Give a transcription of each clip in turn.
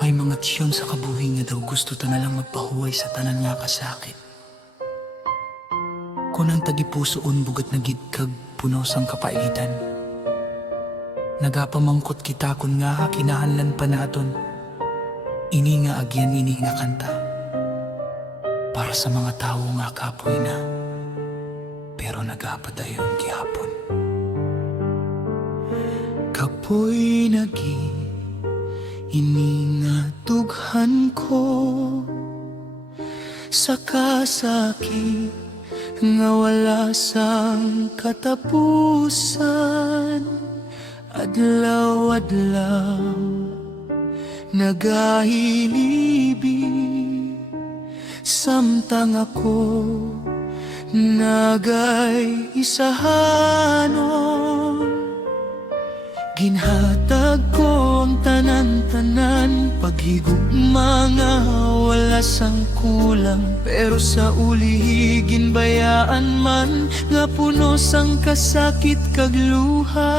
May mga tiyon sa kabuhi nga daw gusto ta nalang magpahuway sa tanan nga kasakit. Kunang tagipusoon bugat nagidkag puno sang kapaitan. Nagapamangkot kita kun nga kinahanlan pa naton. Ini nga agyan ini nga kanta. Para sa mga tao nga kapoy na, pero nagapadayon gihapon. Kapoy nagi ini nga tughan ko sa kasakit nga wala sang katapusan. Adlaw-adlaw nagahilibi, samtang ako nagay isahanon. Ginhatag ko ang tanan-tanan, paghigugma nga wala sang kulang. Pero sa uli ginbayaan man, nga puno sang kasakit kag luha.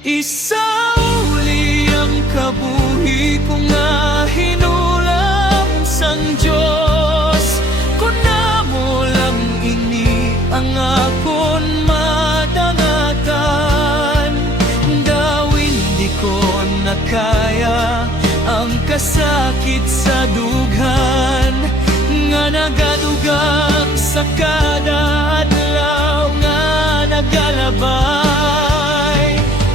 Isauli ang kabuhi ko nga hinulang sang Diyos. Kung na mo lang ini ang akon madangatan, daw hindi ko nakaya ang kasakit sa dughan nga nagadugang sa kada adlaw nga nagalabay.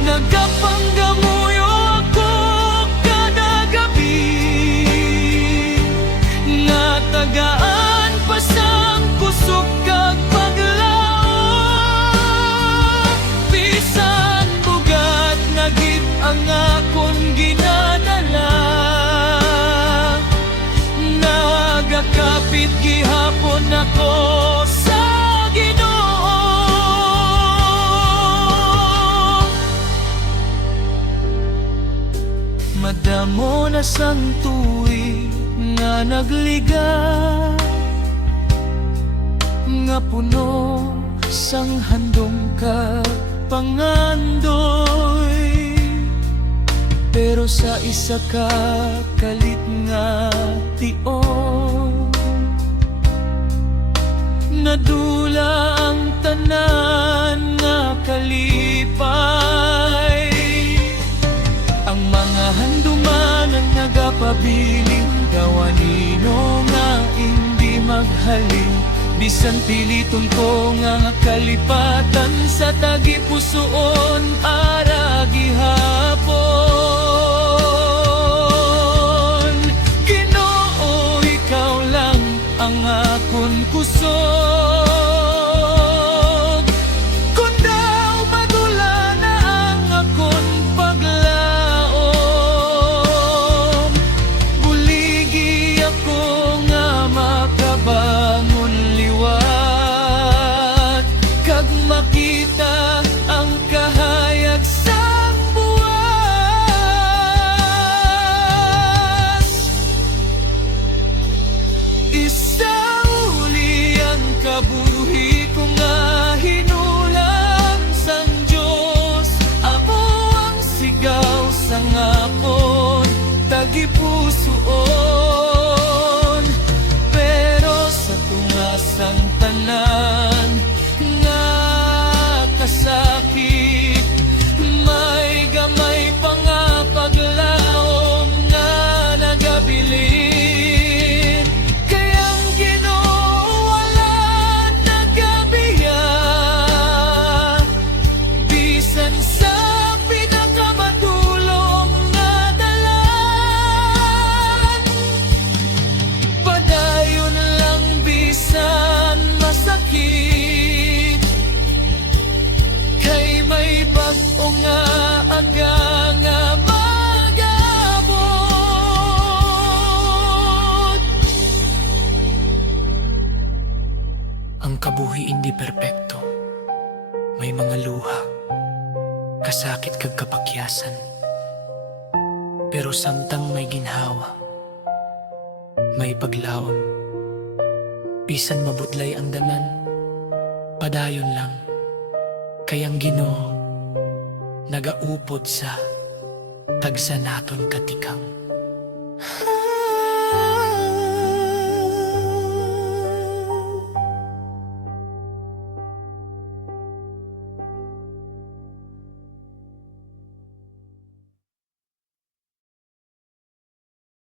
Nagapanggamuyo ako kada gabi nga tagaan pa sang kusog kag paglaom. Bisan bugat nagit ang akon ginadala, nagakapit gihapon ako sa Ginoo. Madamo na sang tuig nga nagliga, nga puno sang handom ka pangandoy. Pero sa isa ka kalit nga tion, nadula ang tanan nga kalipay. Ang mga handuman ang nagapabiling, gawanino nga hindi maghalin. Bisan piliton ko nga kalipatan, sa tagipusoon ara gihapon. Ginoo, ikaw lang ang akon kusog. Kung daw madula na ang akon paglaom, buligi ako nga makabangon liwat, kag makita ang kahayag sang buwas. Isauli ang kabuhi ko nga hinulang sang Diyos. Amo ang sigaw sang akon tagipusoon. Pero sa tungasang tanan nga kasakit, may gamay pa nga paglaom nga nagabilin. Kayang Ginoo wala nagabiya, bisan sa pinakamatulong nga dalan. Padayon lang bisan masakit, kay may bag-o nga aga nga magabot. Ang kabuhi hindi perpekto, may mga luha, kasakit kag kapakyasan. Pero samtang may ginhawa, may paglaom. Bisan mabudlay ang daman, padayon lang. Kayang Ginoo nagaupod sa tagsa naton katikang.